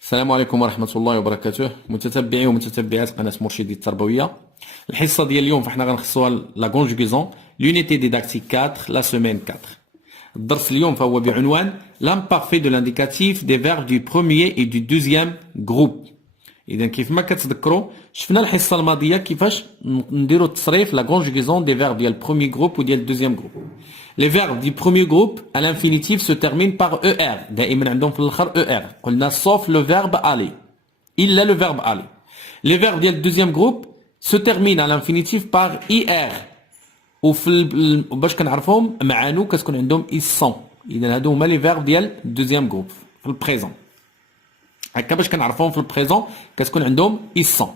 السلام عليكم ورحمة الله وبركاته متتبعي ومتتبعات قناة مرشدي التربوية. الحصة ديال اليوم فاحنا غنخصوها لا كونجوغيزون لونيتي ديداكتيك 4 لا سيمين 4. الدرس اليوم فهو بعنوان l'imparfait de l'indicatif des verbes du premier et du deuxième groupe. إذا كيف ما كتذكروا شفنا الحصة الماضية كيفاش نديروا التصريف لا كونجوغيزون دي فيرب ديال البروميي جروب وديال الدوزيام جروب. Les verbes du premier groupe à l'infinitif se terminent par ER. دائما عندهم في الاخر ER. قلنا sauf le verbe aller. إلا le verbe aller. Les verbes ديال الدوزيام جروب se terminent à l'infinitif par IR. باش كنعرفوهم مع نو كتكون عندهم ils sont. إذا هادو هما les verbes ديال الدوزيام جروب في البريزون. هكا باش كنعرفوهم في البريزون كتكون عندهم ils sont.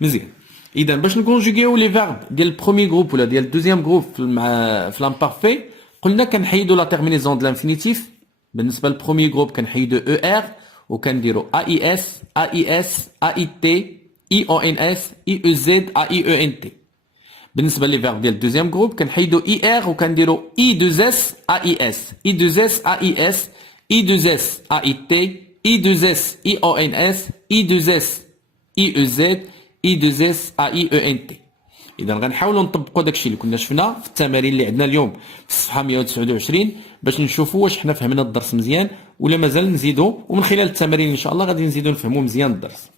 مزيان. إذا باش نكونجوغيو لي فيرب ديال البروميي جروب ولا ديال الدوزيام جروب في لامبارفي قلنا كنحيدو لا تيرمينيزون د لانفينيتيف. بالنسبه للبروميي جروب كنحيدو او ار وكنديرو اي اس اي اس اي تي اي او ان اس اي او زد اي او ان تي. بالنسبه لي فيرب ديال الدوزيام جروب كنحيدو اي ار وكنديرو اي 2 اس اي اس اي 2 اس اي اس اي 2 اس اي تي اي 2 اس اي او ان اس اي 2 اس اي او زد اي 2 اس اي او ان تي. اذا غنحاولوا نطبقوا داكشي اللي كنا شفنا في التمارين اللي عندنا اليوم في الصفحه 129 باش نشوفوا واش حنا فهمنا الدرس مزيان ولا مازال نزيدوا، ومن خلال التمارين ان شاء الله غادي نزيدوا نفهموا مزيان الدرس.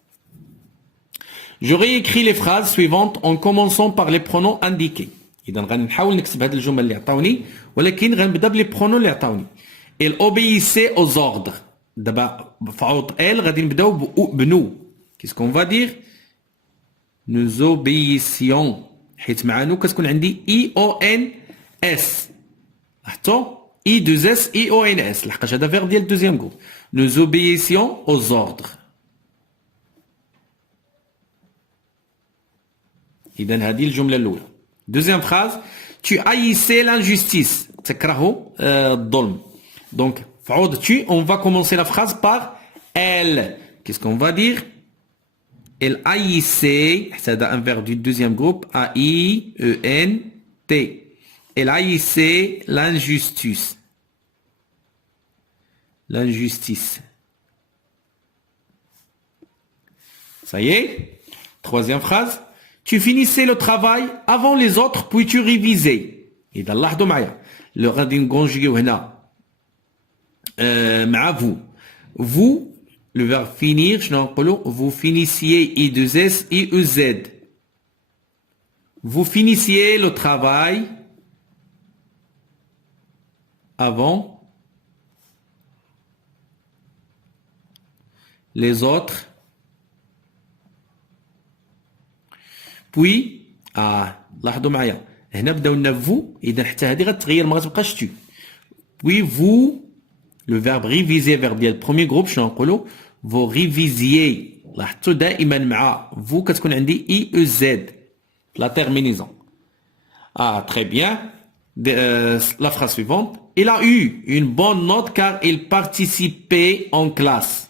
Je réécris les phrases suivantes en commençant par les pronoms indiqués. اذا غنحاول نكتب هاد الجمل اللي عطاوني ولكن غنبدا بلي برونو اللي عطاوني. Elle obéissait aux ordres. دابا فعوض ال غادي نبداو بنو. Qu'est-ce qu'on va dire? Nous obéissions. حيت مع نو كتكون عندي اي او ان اس. لاحظتوا اي 2 اس اي او ان اس لحقاش هذا فيرب ديال الدوزيام جروب. Nous obéissions aux ordres. اذا هذه الجمله الاولى. دوزيام فراز tu haïssais l'injustice. تكره الظلم. دونك فعوض tu on va commencer la phrase par elle. Qu'est-ce qu'on va dire? Elle haïssait, c'est un verbe du deuxième groupe, A-I-E-N-T. Elle haïssait l'injustice. L'injustice. Ça y est? Troisième phrase. Tu finissais le travail avant les autres, puis tu révisais. Et dans l'ahdo maya. Le radin conjugué hna. مع vous. Vous. Le verbe finir, vous finissiez I2S, IEZ. Vous finissiez le travail avant les autres. Puis, لاحظوا معايا هنا بداو لنا vous إذا حتى هذه غتغير ما غتبقاش tu. Puis vous, le verbe réviser verbe ديال premier groupe شنو نقولوا vous révisiez. لاحظتوا دائما مع vous كتكون عندي اي او زد لا terminaison. Très bien. La phrase suivante. Il a eu une bonne note car il participait en classe.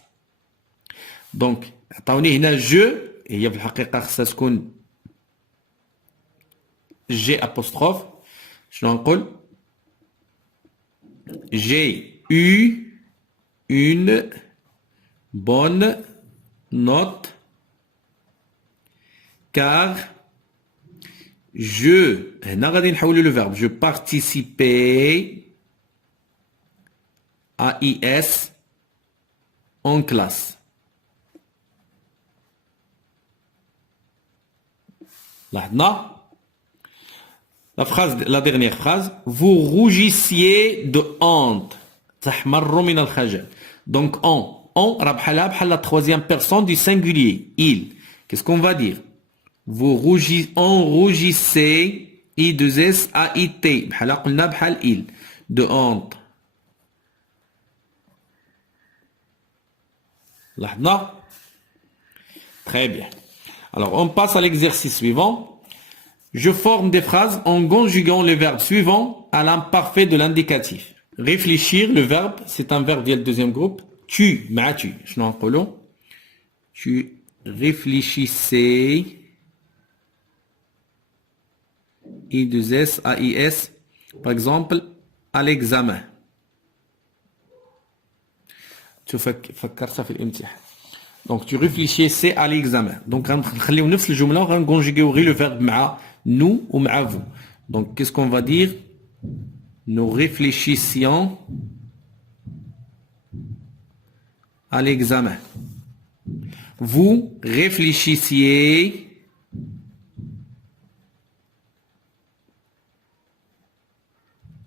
Donc عطاوني هنا je هي في الحقيقة خصها تكون G apostrophe. شنو نقول j'ai eu une bonne note car je هنا غادي نحولوا le verbe je participais AIS en classe. لاحظنا la dernière phrase. Vous rougissiez de honte. تحمروا من الخجل. Donc on راه بحالها بحال la troisième personne du singulier il. Qu'est-ce qu'on va dire? On rougissait I 2 S A I T بحالها قلنا بحال il de honte. لاحظنا؟ Très bien. Alors on passe à l'exercice suivant. Je forme des phrases en conjuguant le verbe suivant à l'imparfait de l'indicatif. Réfléchir, le verbe, c'est un verbe ديال deuxième groupe. Tu, مع tu, شنو نقولوا؟ Tu réfléchissais I2S, AIS, par exemple, à l'examen. Tu فكرت في الامتحان. Donc tu réfléchissais à l'examen. Donc غنخليو نفس الجملة وغنكونجيغيو غير le verbe مع nous ou مع vous. Donc qu'est-ce qu'on va dire? Nous réfléchissions à l'examen. Vous réfléchissiez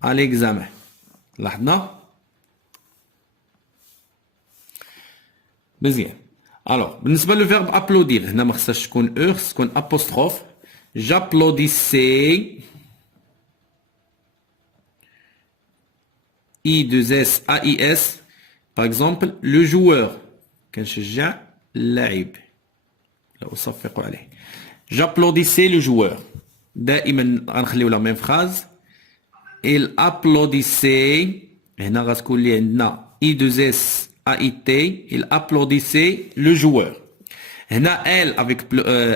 à l'examen. لاحظنا؟ مزيان. Alors, بالنسبة للverbe applaudir, هنا ما خصهاش تكون e, خصها تكون apostrophe. J'applaudissais. I2S AIS. Par exemple, le joueur. كنشجع اللاعب. لا أصفق عليه. J'applaudissais le joueur. دائما غنخليو la même phrase. Il applaudissait. هنا غتكون لي عندنا I2S AIT. Il applaudissait le joueur. هنا elle avec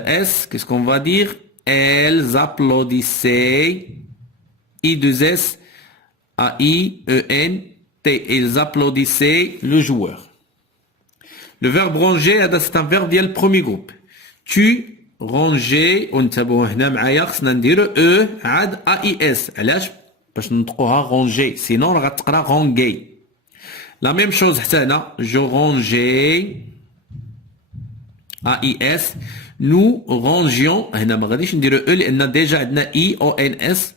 S, qu'est-ce qu'on va dire? Elles applaudissaient I2S AIENT. Ils applaudissaient le joueur. Le verbe ranger, c'est un verbe ديال premier groupe. Tu ranger, ونتبعوا هنا معايا خصنا نديرو E عاد AIS. علاش؟ باش ننطقوها ranger. Sinon غتقرا ranger. La même chose حتى هنا. Je rangeais AIS. Nous rangions. هنا ما غاديش نديرو E لأن déjà عندنا IONS.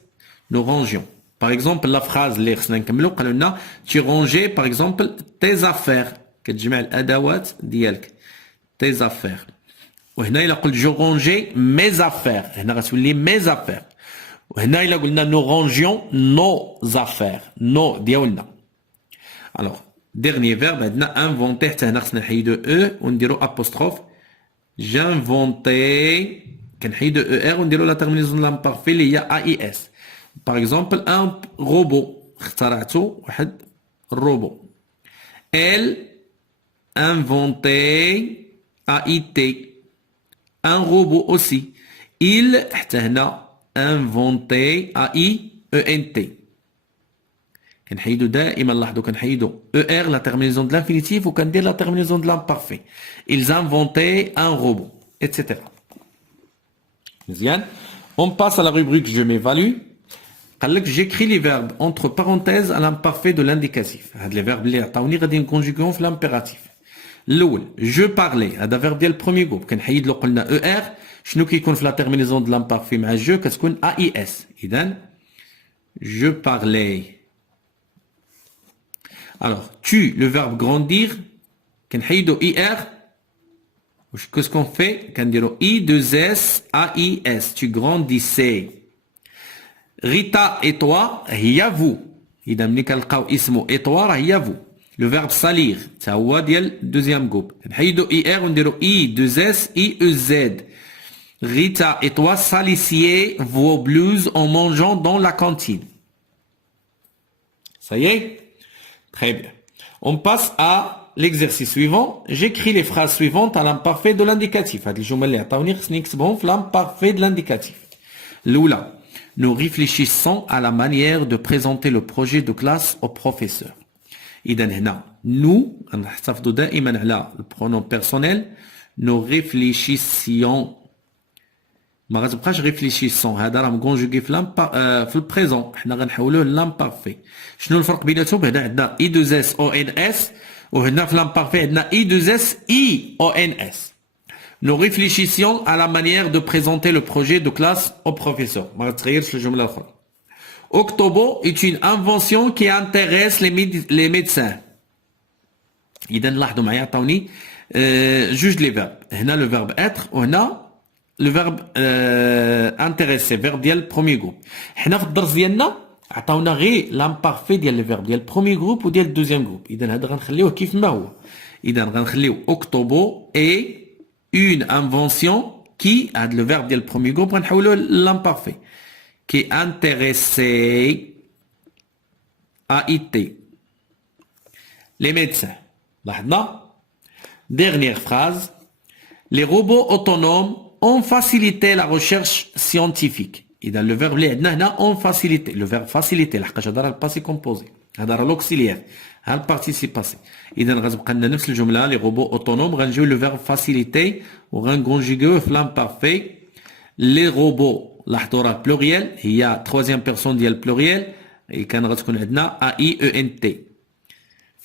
Nous rangions. Par exemple, la phrase اللي خصنا نكملو قالوا لنا tu rangeais par exemple tes affaires. كتجمع الأدوات ديالك. tes affaires. وهنا إلا قلت je rangeais mes affaires. هنا غتولي mes affaires. وهنا إلا قلنا nous rangions nos affaires. nos ديالنا. Alors, dernier verbe عندنا inventer. حتى هنا خصنا نحيدو E ونديرو apostrophe. J'inventais. كنحيدو ER ونديرو la terminaison de l'imparfait اللي هي AIS. Par exemple, un robot. اخترعتو واحد الروبو. Elle inventait AIT. Un robot aussi. Il حتى هنا inventait AIENT. كنحيدو دائما لاحظوا كنحيدو ER la terminaison de l'infinitif وكندير la terminaison de l'imparfait. Ils inventaient un robot, etc. مزيان. On passe à la rubrique je m'évalue. J'écris les verbes entre parenthèses à l'imparfait de l'indicatif. هاد les verbes اللي عطاوني غادي نكونجيغيهم في l'impératif. الأول je parlais. هذا verbe ديال البروميي جروب كنحيد له قلنا ER. شنو كيكون في la terminaison de l'imparfait مع je كتكون AIS. إذا je parlais. Alors tu le verbe grandir كنحيدو IR. Qu'est-ce qu'on fait? كنديرو I2S AIS. Tu grandissais. Rita et toi, هي vous. إذا ملي كنلقاو اسمه et toi راه هي vous. Le verbe salir, تا هو ديال deuxième groupe. نحيدو IR ونديرو I2S IEZ. Rita et toi salissiez vos blouses en mangeant dans la cantine. Ça y est? Très bien. On passe à l'exercice suivant. J'écris les phrases suivantes à l'imparfait de l'indicatif. هاد الجمل اللي عطاوني خصني نكتبهم في l'imparfait de l'indicatif. الأولى. Nous réfléchissons à la manière de présenter le projet de classe au professeur. إذا هنا nous نحتفظوا دائما على البرونون بيرسونيل. Nous réfléchissions. ما غتبقاش réfléchissons. هذا راه مكونجوغي في البريزون. حنا غنحولوه لامبارفي. شنو الفرق بيناتهم؟ هنا عندنا I2S ONS وهنا في l'imparfait عندنا I2S IONS. Nous réfléchissions à la manière de présenter le projet de classe au professeur. ما غتغيرش الجملة الأخرى. Octobo est une invention qui intéresse les médecins. إذا لاحظوا معايا عطاوني جوج لي فيرب. هنا لو فيرب être وهنا لو فيرب intéresser. فيرب ديال البروميي جروب. حنا في الدرس ديالنا عطاونا غير لامبارفي ديال لي فيرب ديال البروميي جروب وديال الدوزيام جروب. إذا هذا غنخليوه كيف ما هو. إذا غنخليو Octobo et une invention qui a le verbe ديال البروميي جروب غنحولوه l'imparfait qui intéressait AIT les médecins. لاحظنا. Dernière phrase. Les robots autonomes ont facilité la recherche scientifique. إذا le verbe اللي عندنا هنا ont facilité. Le verbe faciliter لحقاش هذا راه الباسي كومبوزي. هذا راه لوكسيليير ها البارتيسيب باسي. اذا غتبقى لنا نفس الجمله لي روبو اوتونوم غنجيو لو فيرب فاسيليتي وغنكونجيغيوه في لامبارفي. لي روبو لاحظوا راه بلوريال هي تروازيام بيرسون ديال بلوريال كان غتكون عندنا ا اي او ان تي.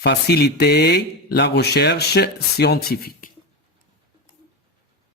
faciliter la recherche scientifique.